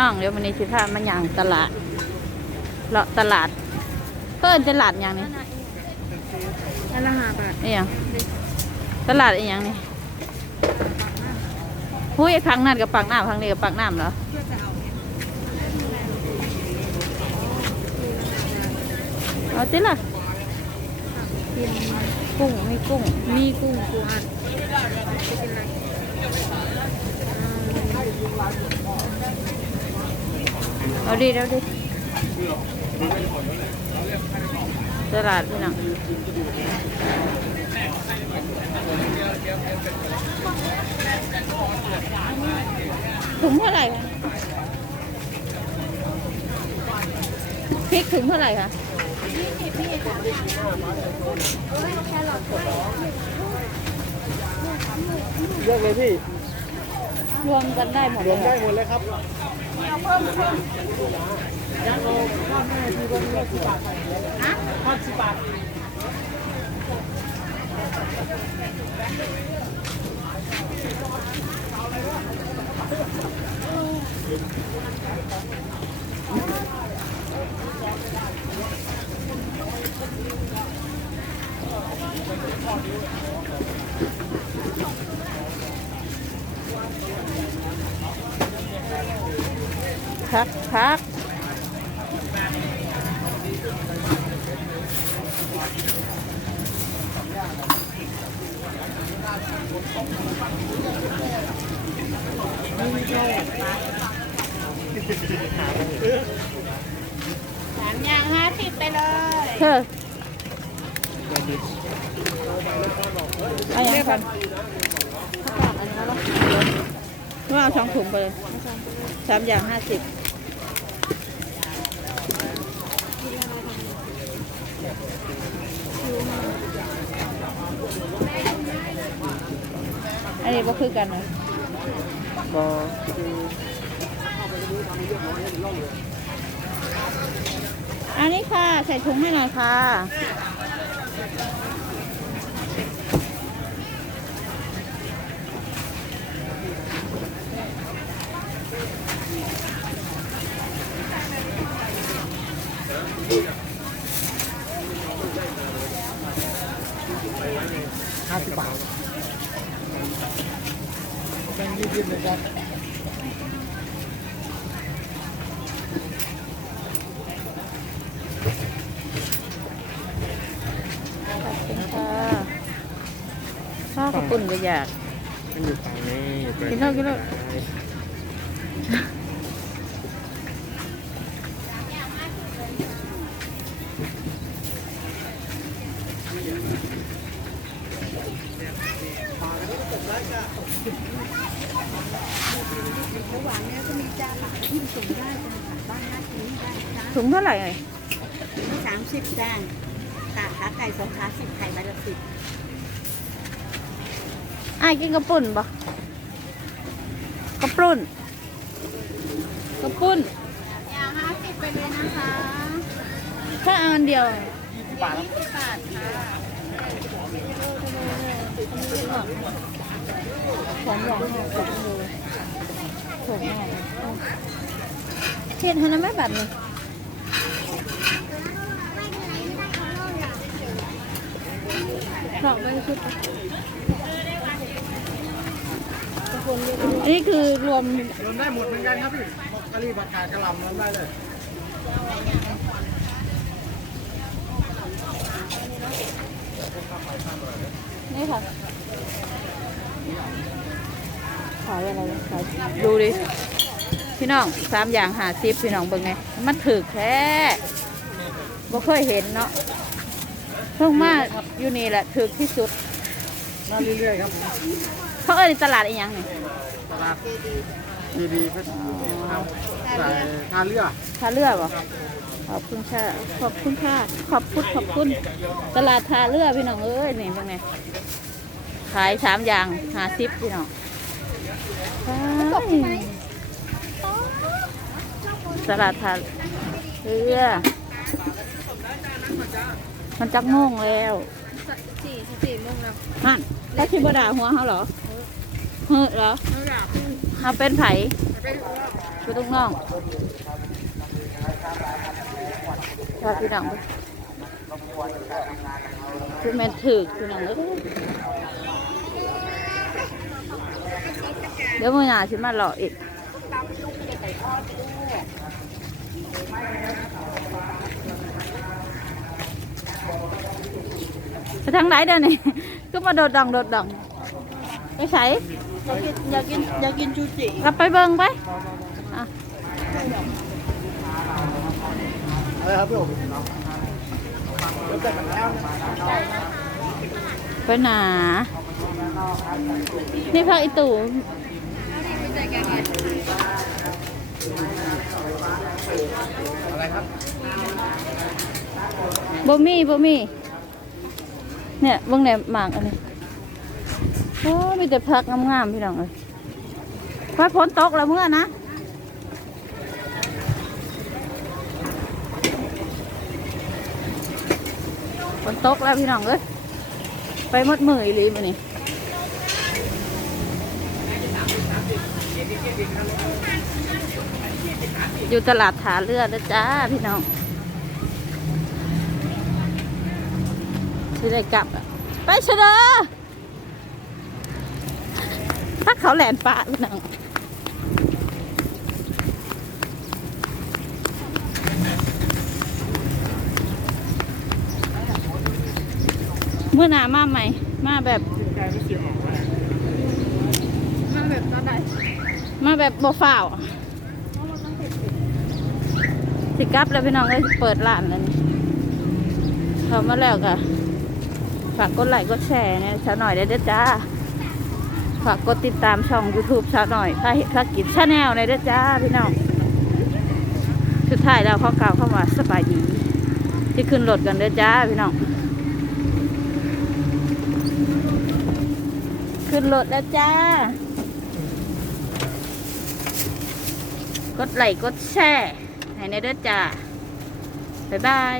น้องเดี๋ยววันนี้สิพามาย่างตลาดเลาะตลาดเพิ่นตลาดอย่างนี้อันละห้าบาทนี่หยังตลาดอีหยังนี่หุ้ยพังนั่นกับปักน้ำพังนี้กับปักน้ำเหรอเพื่อจะเอาเอาติล่ะกินกุ้งมีกุ้งมีกุ้งปูอัดจะกินอะไร เอาดิเอาดิตลาดพี่น้องถุงเท่าไหร่คะพริกถุงเท่าไหร่คะเลือกเลยพี่ รวมกันได้หมดรเลวมเหรได้หมดเลยครับเพิ่มเพิ่มยังเอาข้าวแม่ที่คนเลือกสิบบาทนะข้าวสิบบาท พักพักสามอย่างห้าสิบไปเลยเธอเอาอย่างกัน ว่าเอาสองถุงไปเลยสามอย่างห้าสิบอันนี้ก็คือกันนะบออันนี้ค่ะ ใส่ถุงให้หน่อยค่ะ ห้าสิบบาทยังยืดๆเลยครับขอบคุณค่ะข้าวกระปุ่นก็อยาก มันอยู่ฝั่งนี้กินแล้วกินแล้ว ระหว่างเนี้ยก็มีจานหลักที่ส่งได้จาบบ้านนะกินได้จ้าถุงเท่าไหร่เลยสามสิบจานค่ะขาไก่สองขาสิบไข่ใบละสิบอ้ายกินกระปุ่นปะกระปุ่นกระปุ่นอย่าห้าสิบไปเลยนะคะถ้าเอาอันเดียวบาทยี่สิบบาทค่ะสามอย่างห้าสิบเลยถูกมากเทียนทันไหมแบบนี้ดอกไม่ชุดอันนี้คือรวมรวมได้หมดเหมือนกันครับพี่กะหรี่ผัดกาดกะหล่ำรวมได้เลยนี่ค่ะ ขายอะไรขายดูดิ พี่น้องสามอย่างหาซิปพี่น้องเบิ่งไงมันถือแค่บ่เคยเห็นเนาะเพิ่งมาอยู่นี่แหละถือที่สุดมาเรื่อยๆครับ เขาเอ่ยตลาดอีหยังนี่ตลาดดีๆก็ครับใส่ทาเรือท่าเรือบ่ขอบคุณค่ะ ขอบคุณค่ะ ขอบคุณขอบคุณ ตลาดท่าเรือพี่น้องเอ้ยนี่เบิ่งไงขายสามอย่างหาซิปพี่น้อง ไปตลาดท่าเรือ มันจักโมงแล้วสี่สิบสี่โมงแล้วนั่นถ้าคิดบ่ด่าหัวเขาเหรอเฮ้อเหรอไม่อยากเอาเป็นไผ่ก็ต้องน้องพาพี่น้องไปคือแม่นถือพี่น้องเอ้ย เดี๋ยวมือหนาสิมาหล่ออีกไปทางไหนเดี๋ยวนี้ก็มาโดดดองโดดดองไปใส่อยากกินอยากกินอยากกินจูจิกลับไปเบิ่งไปอะอะไรครับพี่โอ๋ไปหนานี่พักอีตู่ บ่มีบ่มี เนี่ยเบิ่งแหนหมากอันนี้โอ้มีแต่พักงามๆพี่น้องเอ้ยพักฝนตกแล้วเมื่อนะฝนตกแล้วพี่น้องเอ้ยไปหมดมืออีหลีมานี่ อยู่ตลาดถาเรือดนะจ้าพี่น้องที่ได้กลับอะไปเฉลอถ้าเขาแหลนปลาพี่น้องเมื่อนามาใหม่ มาแบบ แบบตอนไหนมาแบบโบฟ้าวสิกลับแล้วพี่น้องก็เปิดร้านแล้วนี่เขามาแล้วก็ฝากกดไลค์กดแชร์เนี่ยชาหน่อยได้เด้อจ้า ฝากกดติดตามช่อง YouTube ชาหน่อยพาเห็ดพากินชาแนลในอยเด้อจ้าพี่น้อง สุดท้ายแล้วเขากล่าวเข้ามาสบายดี ที่ขึ้นรถกันเด้อจ้าพี่น้อง ขึ้นรถแล้วจ้า กดไลค์กดแชร์ให้ในเด้อจ้าบ๊ายบาย